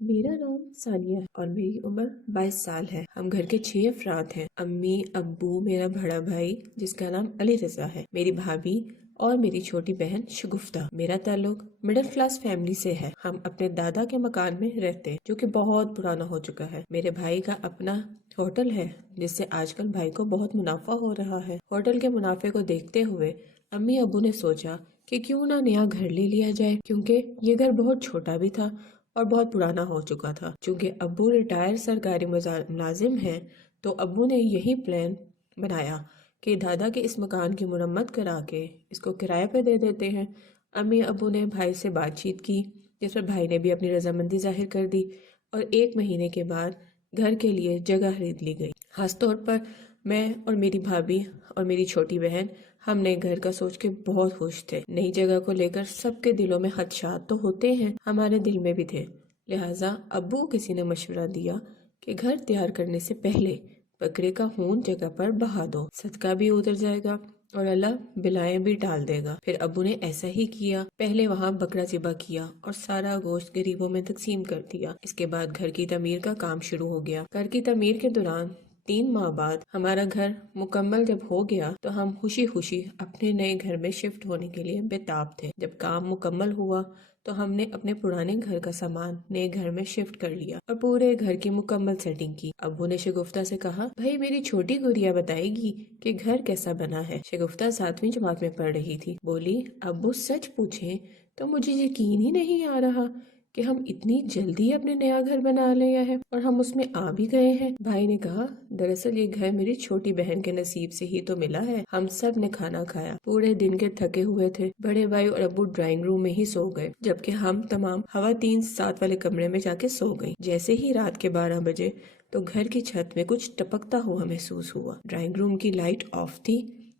मेरा नाम सानिया है और मेरी उम्र 22 साल है। हम घर के 6 अफराद हैं। अम्मी, अब्बू, मेरा बड़ा भाई जिसका नाम अली रजा है, मेरी भाभी और मेरी छोटी बहन शगुफ्ता। मेरा ताल्लुक मिडिल क्लास फैमिली से है। हम अपने दादा के मकान में रहते हैं जो कि बहुत पुराना हो चुका है। मेरे भाई का अपना होटल है जिससे आजकल भाई को बहुत मुनाफा हो रहा है। होटल के मुनाफे को देखते हुए अम्मी अब्बू ने सोचा कि क्यों ना नया घर ले लिया जाए, क्योंकि ये घर बहुत छोटा भी था और बहुत पुराना हो चुका था। चूंकि अब्बू रिटायर सरकारी मुलाजिम हैं, तो अब्बू ने यही प्लान बनाया कि दादा के इस मकान की मुरम्मत करा के इसको किराए पे दे देते हैं। अम्मी अब्बू ने भाई से बातचीत की, जिस पर भाई ने भी अपनी रजामंदी जाहिर कर दी और 1 महीने के बाद घर के लिए जगह खरीद ली गई। खास तौर पर मैं और मेरी भाभी और मेरी छोटी बहन हमने घर का सोच के बहुत खुश थे। नई जगह को लेकर सबके दिलों में खदशात तो होते हैं, हमारे दिल में भी थे। लिहाजा अब्बू किसी ने मशवरा दिया कि घर तैयार करने से पहले बकरे का खून जगह पर बहा दो, सदका भी उतर जाएगा और अल्लाह बिलाएं भी टाल देगा। फिर अब्बू ने ऐसा ही किया। पहले वहाँ बकरा ज़िबा किया और सारा गोश्त गरीबों में तकसीम कर दिया। इसके बाद घर की तमीर का काम शुरू हो गया। घर की तमीर के दौरान 3 माह बाद हमारा घर मुकम्मल जब हो गया तो हम खुशी खुशी अपने नए घर में शिफ्ट होने के लिए बेताब थे। जब काम मुकम्मल हुआ तो हमने अपने पुराने घर का सामान नए घर में शिफ्ट कर लिया और पूरे घर की मुकम्मल सेटिंग की। अब्बू ने शगुफ्ता से कहा, भाई मेरी छोटी गुड़िया बताएगी कि घर कैसा बना है। शगुफ्ता 7वीं जमात में पढ़ रही थी। बोली, अब्बू सच पूछें तो मुझे यकीन ही नहीं आ रहा कि हम इतनी जल्दी अपने नया घर बना लिया है और हम उसमें आ भी गए हैं। भाई ने कहा, दरअसल ये घर मेरी छोटी बहन के नसीब से ही तो मिला है। हम सब ने खाना खाया, पूरे दिन के थके हुए थे। बड़े भाई और अब्बू ड्राइंग रूम में ही सो गए, जबकि हम तमाम हवा 3 साथ वाले कमरे में जाके सो गई। जैसे ही रात के 12 बजे तो घर की छत में कुछ टपकता हुआ महसूस हुआ। ड्राइंग रूम की लाइट ऑफ थी,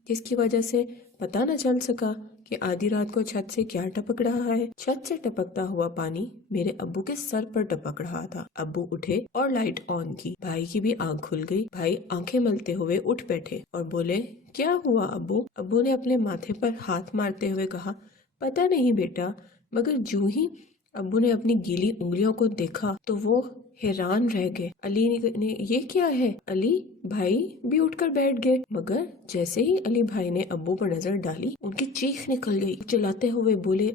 जिसकी वजह से पता न चल सका कि आधी रात को छत से क्या टपक रहा है। छत से टपकता हुआ पानी मेरे अब्बू के सर पर टपक रहा था। अब्बू उठे और लाइट ऑन की। भाई की भी आंख खुल गई। भाई आंखें मलते हुए उठ बैठे और बोले, क्या हुआ अब्बू? अब्बू ने अपने माथे पर हाथ मारते हुए कहा, पता नहीं बेटा, मगर जूं ही अब्बू ने अपनी गीली उंगलियों को देखा तो वो हैरान रह गए। अली ने ये क्या है? अली भाई भी उठकर बैठ गए, मगर जैसे ही अली भाई ने अब्बू पर नजर डाली, उनकी चीख निकल गई। चिल्लाते हुए बोले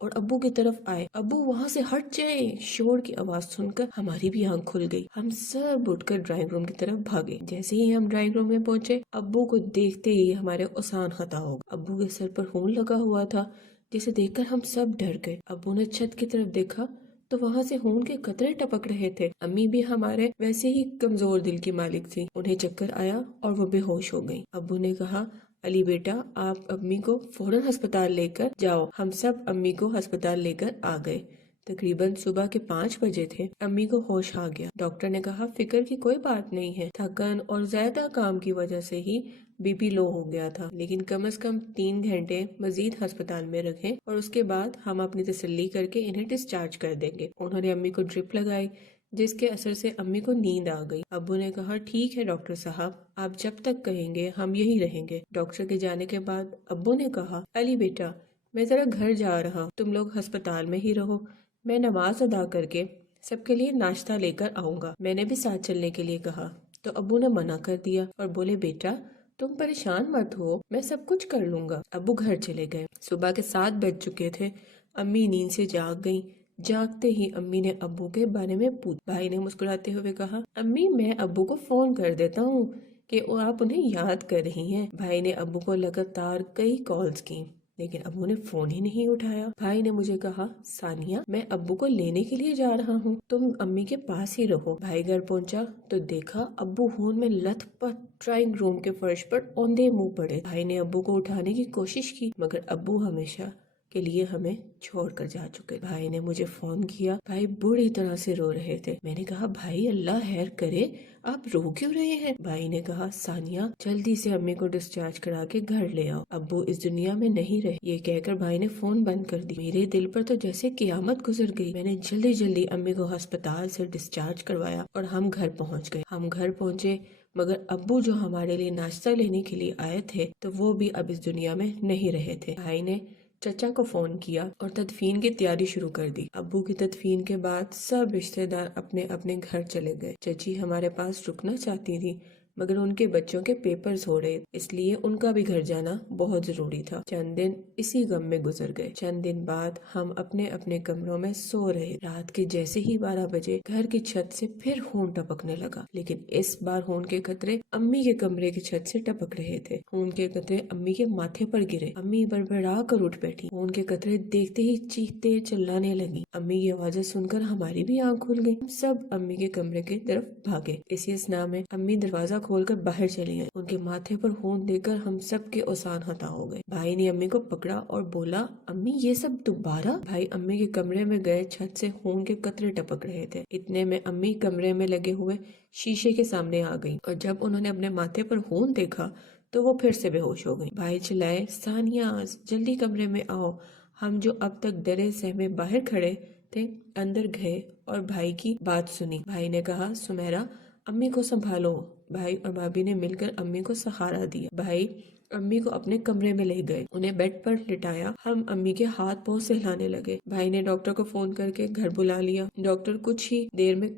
और अब्बू की तरफ आए, अब्बू वहाँ से हट जाएं। शोर की आवाज सुनकर हमारी भी आंख खुल गई। हम सब उठकर ड्राइंग रूम की तरफ भागे। जैसे ही हम ड्राइंग रूम में पहुंचे, अब्बू को देखते ही हमारे ओसान खता हो गए। अब्बू के सर पर खून लगा हुआ था, जिसे देखकर हम सब डर गए। अब्बू ने छत की तरफ देखा तो वहाँ से खून के कतरे टपक रहे थे। अम्मी भी हमारे वैसे ही कमजोर दिल की मालिक थी। उन्हें चक्कर आया और वो बेहोश हो गई। अब्बू ने कहा, अली बेटा, आप अम्मी को फौरन अस्पताल लेकर जाओ। हम सब अम्मी को अस्पताल लेकर आ गए। तकरीबन सुबह के 5 बजे थे। अम्मी को होश आ गया। डॉक्टर ने कहा, फिक्र की कोई बात नहीं है, थकन और ज्यादा काम की वजह से ही बीपी लो हो गया था, लेकिन कम से कम 3 घंटे मजीद अस्पताल में रखें और उसके बाद हम अपनी तसल्ली करके इन्हें डिस्चार्ज कर देंगे। उन्होंने अम्मी को ड्रिप लगाई, जिसके असर से अम्मी को नींद आ गई। अब्बू ने कहा, ठीक है डॉक्टर साहब, आप जब तक कहेंगे हम यही रहेंगे। डॉक्टर के जाने के बाद अब्बू ने कहा, अली बेटा, मैं जरा घर जा रहा हूँ, तुम लोग अस्पताल में ही रहो। मैं नमाज अदा करके सबके लिए नाश्ता लेकर आऊंगा। मैंने भी साथ चलने के लिए कहा तो अब्बू ने मना कर दिया और बोले, बेटा तुम परेशान मत हो, मैं सब कुछ कर लूंगा। अब्बू घर चले गए। सुबह के 7 बज चुके थे। अम्मी नींद से जाग गईं। जागते ही अम्मी ने अब्बू के बारे में पूछा। भाई ने मुस्कुराते हुए कहा, अम्मी मैं अब्बू को फोन कर देता हूँ कि वो आप उन्हें याद कर रही हैं। भाई ने अब्बू को लगातार कई कॉल्स की, लेकिन अब्बू ने फोन ही नहीं उठाया। भाई ने मुझे कहा, सानिया मैं अब्बू को लेने के लिए जा रहा हूँ, तुम अम्मी के पास ही रहो। भाई घर पहुँचा तो देखा अब्बू खून में लथपथ ड्राइंग रूम के फर्श पर औंधे मुंह पड़े। भाई ने अब्बू को उठाने की कोशिश की, मगर अब्बू हमेशा के लिए हमें छोड़कर जा चुके। भाई ने मुझे फोन किया। भाई बुरी तरह से रो रहे थे। मैंने कहा, भाई अल्लाह खैर करे, आप रो क्यों रहे हैं? भाई ने कहा, सानिया जल्दी से अम्मी को डिस्चार्ज करा के घर ले आओ, अब्बू इस दुनिया में नहीं रहे। ये कहकर भाई ने फोन बंद कर दी। मेरे दिल पर तो जैसे कियामत गुजर गई। मैंने जल्दी जल्दी अम्मी को अस्पताल से डिस्चार्ज करवाया और हम घर पहुँच गए। हम घर पहुँचे, मगर अब्बू जो हमारे लिए नाश्ता लेने के लिए आए थे तो वो भी अब इस दुनिया में नहीं रहे थे। भाई ने چچا کو فون کیا اور تدفین کی تیاری شروع کر دی۔ ابو کی تدفین کے بعد سب رشتہ دار اپنے اپنے گھر چلے گئے۔ چچی ہمارے پاس رکنا چاہتی تھی مگر ان کے بچوں کے پیپرز ہو رہے، اس لیے ان کا بھی گھر جانا بہت ضروری تھا۔ چند دن اسی غم میں گزر گئے۔ چند دن بعد ہم اپنے اپنے کمروں میں سو رہے۔ رات کے جیسے ہی 12 بجے گھر کی چھت سے پھر خون ٹپکنے لگا، لیکن اس بار خون کے قطرے امی کے کمرے کی چھت سے ٹپک رہے تھے۔ خون کے قطرے امی کے ماتھے پر گرے۔ امی بڑبڑا کر اٹھ بیٹھی۔ خون کے قطرے دیکھتے ہی چیختے چلانے لگی۔ امی کی آوازیں سن کر ہماری بھی آنکھ کھل گئی۔ ہم سب امی کے کمرے کی طرف بھاگے۔ اسی اثنا میں امی دروازہ کھول کر باہر چلی گئیں۔ ان کے ماتھے پر خون دیکھ کر ہم سب کے اوسان ہتا ہو گئے۔ بھائی نے امی کو پکڑا اور بولا، امی یہ سب دوبارہ؟ بھائی امی کے کمرے میں گئے، چھت سے خون کے قطرے ٹپک رہے تھے۔ اتنے میں امی کمرے میں لگے ہوئے شیشے کے سامنے آ گئی اور جب انہوں نے اپنے ماتھے پر خون دیکھا تو وہ پھر سے بے ہوش ہو گئی۔ بھائی چلائے، ثانیہ جلدی کمرے میں آؤ۔ ہم جو اب تک ڈرے سہمے باہر کھڑے تھے اندر گئے اور بھائی کی بات سنی۔ بھائی نے کہا، سمیرا امی کو سنبھالو۔ بھائی اور بھابھی نے مل کر امی کو سہارا دیا۔ بھائی امی کو اپنے کمرے میں لے گئے، انہیں بیڈ پر لٹایا۔ ہم امی کے ہاتھ پاؤں سہلانے لگے۔ بھائی نے ڈاکٹر کو فون کر کے گھر بلا لیا۔ ڈاکٹر کچھ ہی دیر میں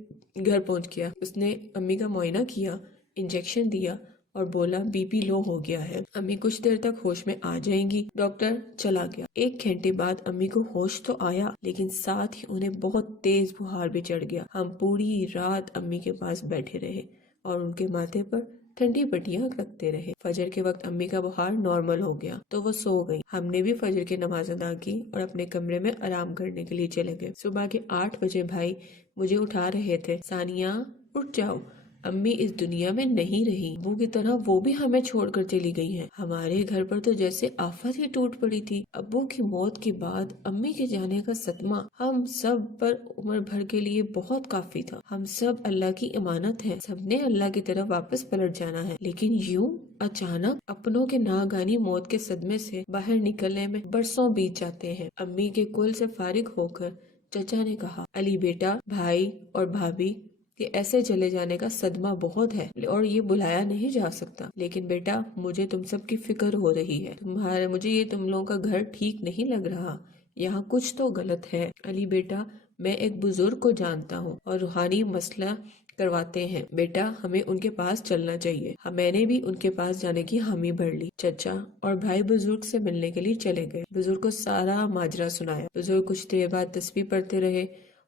گھر پہنچ گیا۔ اس نے امی کا معائنہ کیا، انجیکشن دیا اور بولا بی پی لو ہو گیا ہے، امی کچھ دیر تک ہوش میں آ جائیں گی۔ ڈاکٹر چلا گیا۔ 1 گھنٹے بعد امی کو ہوش تو آیا لیکن ساتھ ہی انہیں بہت تیز بخار بھی چڑھ گیا۔ ہم پوری رات امی کے پاس بیٹھے رہے اور ان کے ماتھے پر ٹھنڈی پٹیاں رکھتے رہے۔ فجر کے وقت امی کا بخار نارمل ہو گیا تو وہ سو گئی۔ ہم نے بھی فجر کی نماز ادا کی اور اپنے کمرے میں آرام کرنے کے لیے چلے گئے۔ صبح کے 8 بجے بھائی مجھے اٹھا رہے تھے، ثانیہ اٹھ جاؤ، امی اس دنیا میں نہیں رہی، ابو کی طرح وہ بھی ہمیں چھوڑ کر چلی گئی ہیں۔ ہمارے گھر پر تو جیسے آفت ہی ٹوٹ پڑی تھی۔ ابو کی موت کے بعد امی کے جانے کا صدمہ ہم سب پر عمر بھر کے لیے بہت کافی تھا۔ ہم سب اللہ کی امانت ہیں، سب نے اللہ کی طرف واپس پلٹ جانا ہے، لیکن یوں اچانک اپنوں کے ناگہانی موت کے صدمے سے باہر نکلنے میں برسوں بیت جاتے ہیں۔ امی کے کل سے فارغ ہو کر چچا نے کہا، علی بیٹا، بھائی اور بھابھی کہ ایسے چلے جانے کا صدمہ بہت ہے اور یہ بلایا نہیں جا سکتا، لیکن بیٹا مجھے تم سب کی فکر ہو رہی ہے۔ مجھے یہ تم لوگوں کا گھر ٹھیک نہیں لگ رہا، یہاں کچھ تو غلط ہے۔ علی بیٹا، میں ایک بزرگ کو جانتا ہوں اور روحانی مسئلہ کرواتے ہیں، بیٹا ہمیں ان کے پاس چلنا چاہیے۔ میں نے بھی ان کے پاس جانے کی حامی بھر لی۔ چچا اور بھائی بزرگ سے ملنے کے لیے چلے گئے۔ بزرگ کو سارا ماجرا سنایا۔ بزرگ کچھ دیر بعد تسبیح پڑھتے رہے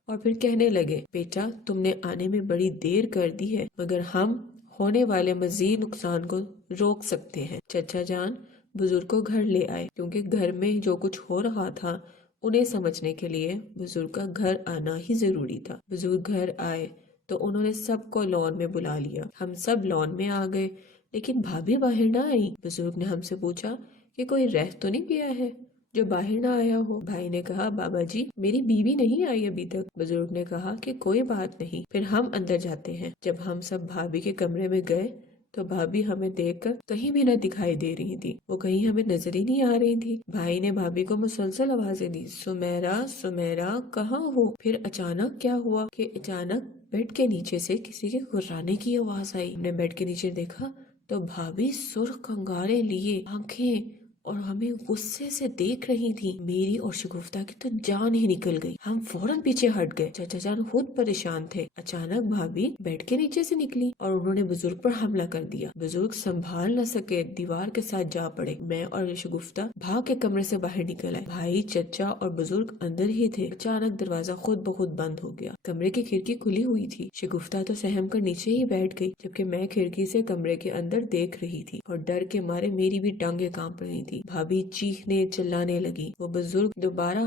اور پھر کہنے لگے، بیٹا تم نے آنے میں بڑی دیر کر دی ہے مگر ہم ہونے والے مزید نقصان کو روک سکتے ہیں۔ چچا جان بزرگ کو گھر لے آئے کیونکہ گھر میں جو کچھ ہو رہا تھا انہیں سمجھنے کے لیے بزرگ کا گھر آنا ہی ضروری تھا۔ بزرگ گھر آئے تو انہوں نے سب کو لان میں بلا لیا۔ ہم سب لان میں آ گئے لیکن بھابھی باہر نہ آئی۔ بزرگ نے ہم سے پوچھا کہ کوئی رہ تو نہیں گیا ہے جو باہر نہ آیا ہو؟ بھائی نے کہا، بابا جی میری بیوی نہیں آئی ابھی تک۔ بزرگ نے کہا کہ کوئی بات نہیں، پھر ہم اندر جاتے ہیں۔ جب ہم سب بھابھی کے کمرے میں گئے تو بھابھی ہمیں دیکھ کر کہیں بھی نہ دکھائی دے رہی تھی، وہ کہیں ہمیں نظر ہی نہیں آ رہی تھی۔ بھائی نے بھابھی کو مسلسل آوازیں دی، سمیرا سمیرا کہاں ہو؟ پھر اچانک کیا ہوا کہ اچانک بیڈ کے نیچے سے کسی کے گھرانے کی آواز آئی۔ ہم نے بیڈ کے نیچے دیکھا تو بھابھی سرخ کنگارے لیے آنکھیں اور ہمیں غصے سے دیکھ رہی تھی۔ میری اور شگفتہ کی تو جان ہی نکل گئی۔ ہم فوراً پیچھے ہٹ گئے۔ چچا جان خود پریشان تھے۔ اچانک بھابھی بیڈ کے نیچے سے نکلی اور انہوں نے بزرگ پر حملہ کر دیا۔ بزرگ سنبھال نہ سکے، دیوار کے ساتھ جا پڑے۔ میں اور شگفتہ بھاگ کے کمرے سے باہر نکل آئے۔ بھائی، چچا اور بزرگ اندر ہی تھے۔ اچانک دروازہ خود بخود بند ہو گیا۔ کمرے کی کھڑکی کھلی ہوئی تھی۔ شگفتہ تو سہم کر نیچے ہی بیٹھ گئی جبکہ میں کھڑکی سے کمرے کے اندر دیکھ رہی تھی اور ڈر کے مارے میری بھی ٹانگیں کانپ رہی تھی۔ بھابھی چیخنے چلانے لگی۔ وہ بزرگ دوبارہ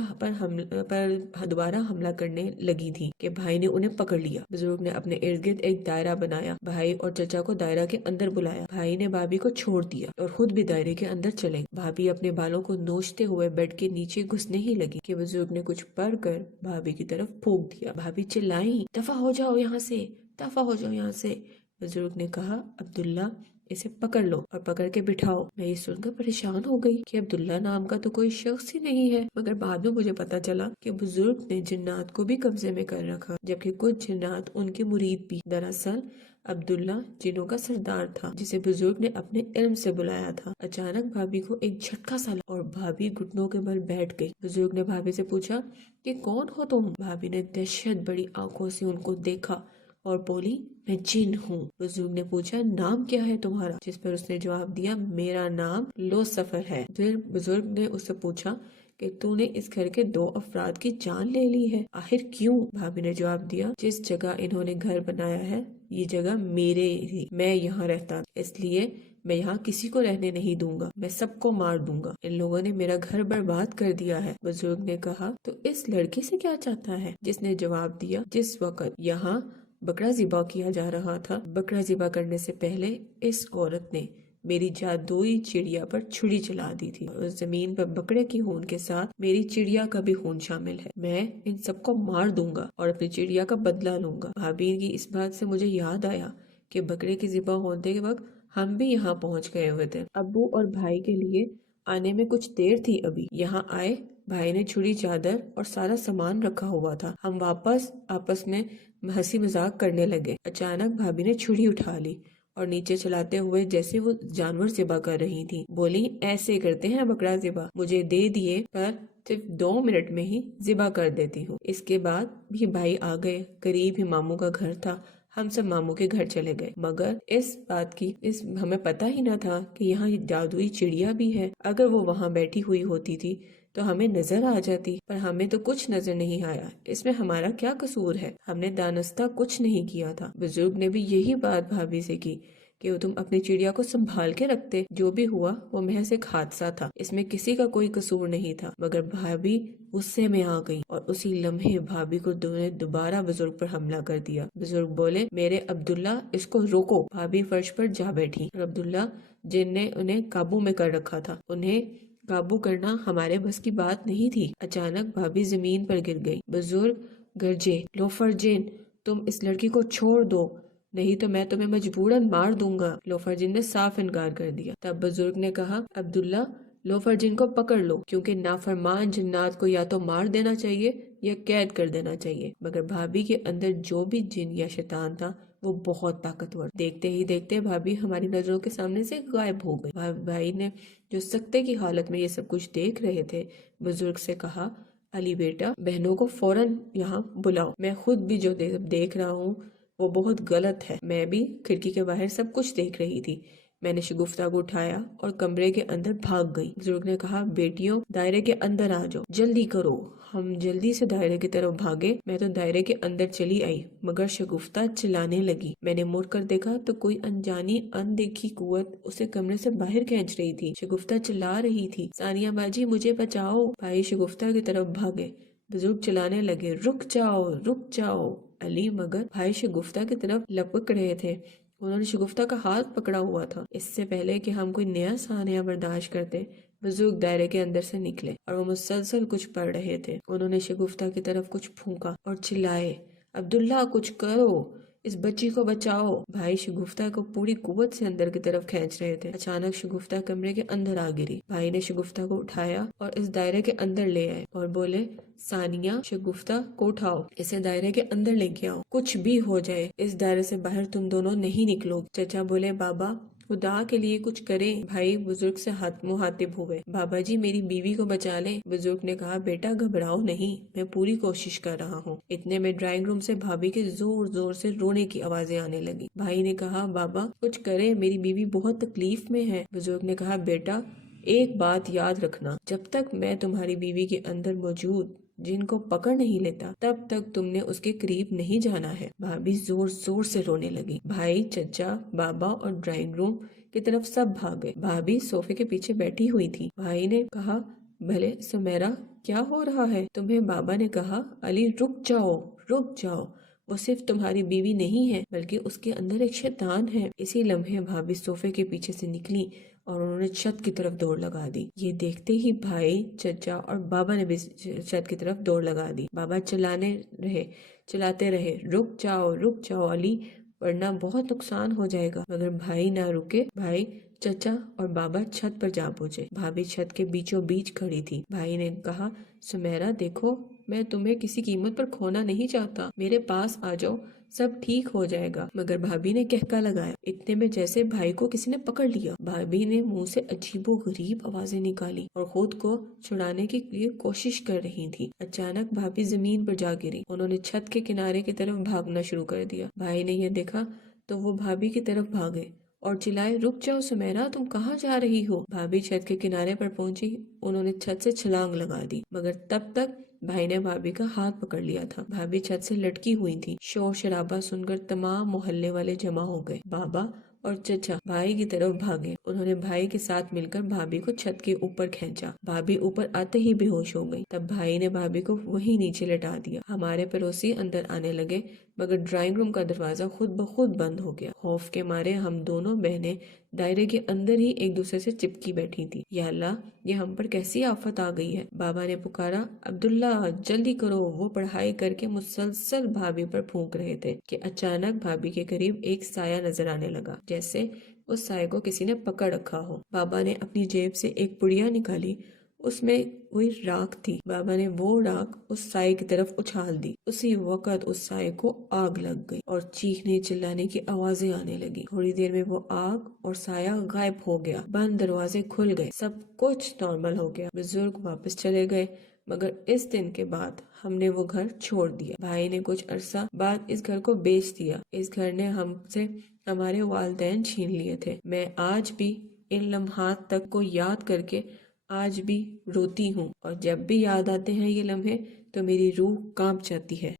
حملہ کرنے لگی تھی کہ بھائی نے انہیں پکڑ لیا۔ بزرگ نے اپنے ارد گرد ایک دائرہ بنایا، بھائی اور چچا کو دائرہ کے اندر بلایا۔ بھائی نے بھابھی کو چھوڑ دیا اور خود بھی دائرے کے اندر چلے گئے۔ بھابھی اپنے بالوں کو نوچتے ہوئے بیڈ کے نیچے گھسنے ہی لگی کہ بزرگ نے کچھ پڑھ کر بھابھی کی طرف پھونک دیا۔ بھابھی چلائیں، دفع ہو جاؤ یہاں سے، دفع ہو جاؤ یہاں سے۔ بزرگ نے کہا، عبداللہ इसे पकड़ लो और पकड़ के बिठाओ। मैं ये सुनकर परेशान हो गई कि अब्दुल्ला नाम का तो कोई शख्स ही नहीं है, मगर बाद में मुझे पता चला कि बुजुर्ग ने जिन्नात को भी कब्जे में कर रखा, जबकि कुछ जिन्नात उनके मुरीद भी। दरअसल अब्दुल्ला जिन्नों का सरदार था, जिसे बुजुर्ग ने अपने इल्म से बुलाया था। अचानक भाभी को एक झटका सा लगा और भाभी घुटनों के बल बैठ गई। बुजुर्ग ने भाभी से पूछा कि कौन हो तुम? भाभी ने दहशत बड़ी आंखों से उनको देखा और बोली, मैं जिन हूँ। बुजुर्ग ने पूछा, नाम क्या है तुम्हारा? जिस पर उसने जवाब दिया, मेरा नाम लो सफर है। फिर बुजुर्ग ने उससे पूछा कि तूने इस घर के 2 अफराद की जान ले ली है, आखिर क्यों? भाभी ने जवाब दिया, जिस जगह इन्होंने घर बनाया है ये जगह मेरे थी, मैं यहाँ रहता, इसलिए मैं यहाँ किसी को रहने नहीं दूंगा, मैं सबको मार दूंगा। इन लोगों ने मेरा घर बर्बाद कर दिया है। बुजुर्ग ने कहा, तो इस लड़की से क्या चाहता है? जिसने जवाब दिया, जिस वक्त यहाँ बकरा ज़िबा किया जा रहा था, बकरा ज़िबा करने से पहले इस औरत ने मेरी जादुई चिड़िया पर छुरी चला दी थी। उस जमीन पर बकरे की खून के साथ मेरी चिड़िया का भी खून शामिल है। मैं इन सबको मार दूंगा और अपनी चिड़िया का बदला लूंगा। भाभी की इस बात से मुझे याद आया कि बकरे की ज़िबा होने के वक्त हम भी यहाँ पहुँच गए हुए थे। अब्बू और भाई के लिए आने में कुछ देर थी। अभी यहाँ आए, भाई ने छुरी, चादर और सारा सामान रखा हुआ था। हम वापस आपस में हंसी मजाक करने लगे। अचानक भाभी ने छुरी उठा ली और नीचे चलाते हुए जैसे वो जानवर ज़िबा कर रही थी, बोली, ऐसे करते हैं बकरा ज़िबा, मुझे दे दिए पर सिर्फ 2 मिनट में ही ज़िबा कर देती हूँ। इसके बाद भी भाई आ गए। करीब ही मामू का घर था। हम सब मामू के घर चले गए, मगर इस बात की हमें पता ही न था कि यहाँ जादुई चिड़िया भी है। अगर वो वहाँ बैठी हुई होती थी तो हमें नजर आ जाती, पर हमें तो कुछ नजर नहीं आया। इसमें हमारा क्या कसूर है? हमने दानस्ता कुछ नहीं किया था। बुजुर्ग ने भी यही बात भाभी से की कि तुम अपनी चिड़िया को संभाल के रखते, जो भी हुआ वो महज एक हादसा था, इसमें किसी का कोई कसूर नहीं था। मगर भाभी गुस्से में आ गई और उसी लम्हे भाभी को दोबारा बुजुर्ग पर हमला कर दिया। बुजुर्ग बोले, मेरे अब्दुल्ला, इसको रोको। भाभी फर्श पर जा बैठी और अब्दुल्ला, जिनने उन्हें काबू में कर रखा था, उन्हें काबू करना हमारे बस की बात नहीं थी। अचानक भाभी जमीन पर गिर गई। बुजुर्ग गरजे, लोफर जिन, तुम इस लड़की को छोड़ दो, नहीं तो मैं तुम्हें मजबूरन मार दूंगा। लोफर जिन ने साफ इनकार कर दिया। तब बुजुर्ग ने कहा, अब्दुल्ला, लोफर जिन को पकड़ लो, क्योंकि नाफरमान जिन्नात को या तो मार देना चाहिए या कैद कर देना चाहिए। मगर भाभी के अंदर जो भी जिन या शैतान था वो बहुत ताकतवर। देखते ही देखते भाभी हमारी नजरों के सामने से गायब हो गई। भाई ने, जो सख्ते की हालत में ये सब कुछ देख रहे थे, बुजुर्ग से कहा, अली बेटा, बहनों को फौरन यहाँ बुलाओ। मैं खुद भी जो देख रहा हूँ वो बहुत गलत है। मैं भी खिड़की के बाहर सब कुछ देख रही थी। मैंने शगुफ्ता को उठाया और कमरे के अंदर भाग गई। बुजुर्ग ने कहा, बेटियों, दायरे के अंदर आ जाओ, जल्दी करो। हम जल्दी से दायरे की तरफ भागे। मैं तो दायरे के अंदर चली आई, मगर शगुफ्ता चिल्लाने लगी। मैंने मुड़कर देखा तो कोई अनजानी अनदेखी कुव्वत उसे कमरे से बाहर खींच रही थी। शगुफ्ता चिल्ला रही थी, सानिया बाजी, मुझे बचाओ। भाई शगुफ्ता की तरफ भागे। बुजुर्ग चिल्लाने लगे, रुक जाओ, रुक जाओ। अली मगर भाई शगुफ्ता की तरफ लपक रहे थे। उन्होंने शगुफ्ता का हाथ पकड़ा हुआ था। इससे पहले कि हम कोई नया सानिया बर्दाश्त करते, बुजुर्ग दायरे के अंदर से निकले और वो मुसलसल कुछ पढ़ रहे थे। उन्होंने शगुफ्ता की तरफ कुछ फूंका और चिल्लाए, अब्दुल्ला, कुछ करो, इस बच्ची को बचाओ। भाई शगुफ्ता को पूरी कुव्वत से अंदर की तरफ खींच रहे थे। अचानक शगुफ्ता कमरे के अंदर आ गिरी। भाई ने शगुफ्ता को उठाया और इस दायरे के अंदर ले आए और बोले, सानिया, शगुफ्ता को उठाओ, इसे दायरे के अंदर लेके आओ। कुछ भी हो जाए, इस दायरे से बाहर तुम दोनों नहीं निकलोगे। चचा बोले, बाबा, खुदा के लिए कुछ करें। भाई बुजुर्ग से हाथ मुहातिब हुए, बाबा जी, मेरी बीवी को बचा लें। बुजुर्ग ने कहा, बेटा घबराओ नहीं, मैं पूरी कोशिश कर रहा हूँ। इतने में ड्राइंग रूम से भाभी के जोर जोर से रोने की आवाजें आने लगी। भाई ने कहा, बाबा कुछ करें, मेरी बीवी बहुत तकलीफ में है। बुजुर्ग ने कहा, बेटा, एक बात याद रखना, जब तक मैं तुम्हारी बीवी के अंदर मौजूद जिनको पकड़ नहीं लेता, तब तक तुमने उसके करीब नहीं जाना है। भाभी जोर जोर से रोने लगी। भाई, चचा, बाबा और ड्राइंग रूम की तरफ सब भाग गए। भाभी सोफे के पीछे बैठी हुई थी। भाई ने कहा, भले सुमेरा, क्या हो रहा है तुम्हें? बाबा ने कहा, अली, रुक जाओ, रुक जाओ, वो सिर्फ तुम्हारी बीवी नहीं है, बल्कि उसके अंदर एक शैतान है। इसी लम्हे भाभी सोफे के पीछे से निकली और उन्होंने छत की तरफ दौड़ लगा दी। ये देखते ही भाई, चचा और बाबा ने भी छत की तरफ दौड़ लगा दी। बाबा चिल्लाते रहे, रुक जाओ, रुक जाओ अली, ورنہ بہت نقصان ہو جائے گا۔ مگر بھائی نہ رکے۔ بھائی، چچا اور بابا چھت پر جا پہنچے۔ بھابھی چھت کے بیچوں بیچ کھڑی تھی۔ بھائی نے کہا، سمیرا دیکھو، میں تمہیں کسی قیمت پر کھونا نہیں چاہتا، میرے پاس آ جاؤ، سب ٹھیک ہو جائے گا۔ مگر بھابھی نے کہکا لگایا، اتنے میں جیسے بھائی کو کسی نے پکڑ لیا۔ بھابھی نے منہ سے عجیب و غریب آوازیں نکالی اور خود کو چھڑانے کی کوشش کر رہی تھی۔ اچانک بھابھی زمین پر جا گری۔ انہوں نے چھت کے کنارے کی طرف بھاگنا شروع کر دیا۔ بھائی نے یہ دیکھا تو وہ بھابھی کی طرف بھاگے اور چلائے، رک جاؤ سمیرا، تم کہاں جا رہی ہو؟ بھابھی چھت کے کنارے پر پہنچی۔ انہوں نے چھت سے چھلانگ لگا دی، مگر تب تک بھائی نے بھابھی کا ہاتھ پکڑ لیا تھا۔ بھابھی چھت سے لٹکی ہوئی تھی۔ شور شرابہ سن کر تمام محلے والے جمع ہو گئے۔ بابا اور چچا بھائی کی طرف بھاگے۔ انہوں نے بھائی کے ساتھ مل کر بھابھی کو چھت کے اوپر کھینچا۔ بھابھی اوپر آتے ہی بے ہوش ہو گئی۔ تب بھائی نے بھابھی کو وہیں نیچے لٹا دیا۔ ہمارے پڑوسی اندر آنے لگے، مگر ڈرائنگ روم کا دروازہ خود بخود بند ہو گیا۔ خوف کے مارے ہم دونوں بہنیں دائرے کے اندر ہی ایک دوسرے سے چپکی بیٹھی تھی۔ یا اللہ، یہ ہم پر کیسی آفت آ گئی ہے؟ بابا نے پکارا، عبداللہ جلدی کرو۔ وہ پڑھائی کر کے مسلسل بھابھی پر پھونک رہے تھے کہ اچانک بھابھی کے قریب ایک سایہ نظر آنے لگا، جیسے اس سائے کو کسی نے پکڑ رکھا ہو۔ بابا نے اپنی جیب سے ایک پڑیا نکالی، اس میں وہی راکھ تھی۔ بابا نے وہ راکھ اس سائے کی طرف اچھال دی۔ اسی وقت اس سائے کو آگ لگ گئی اور چیخنے چلانے کی آوازیں آنے لگی۔ تھوڑی دیر میں وہ آگ اور سایہ غائب ہو گیا۔ بند دروازے کھل گئے، سب کچھ نارمل ہو گیا۔ بزرگ واپس چلے گئے، مگر اس دن کے بعد ہم نے وہ گھر چھوڑ دیا۔ بھائی نے کچھ عرصہ بعد اس گھر کو بیچ دیا۔ اس گھر نے ہم سے ہمارے والدین چھین لیے تھے۔ میں آج بھی ان لمحات تک کو یاد کر کے آج بھی روتی ہوں، اور جب بھی یاد آتے ہیں یہ لمحے تو میری روح کانپ جاتی ہے۔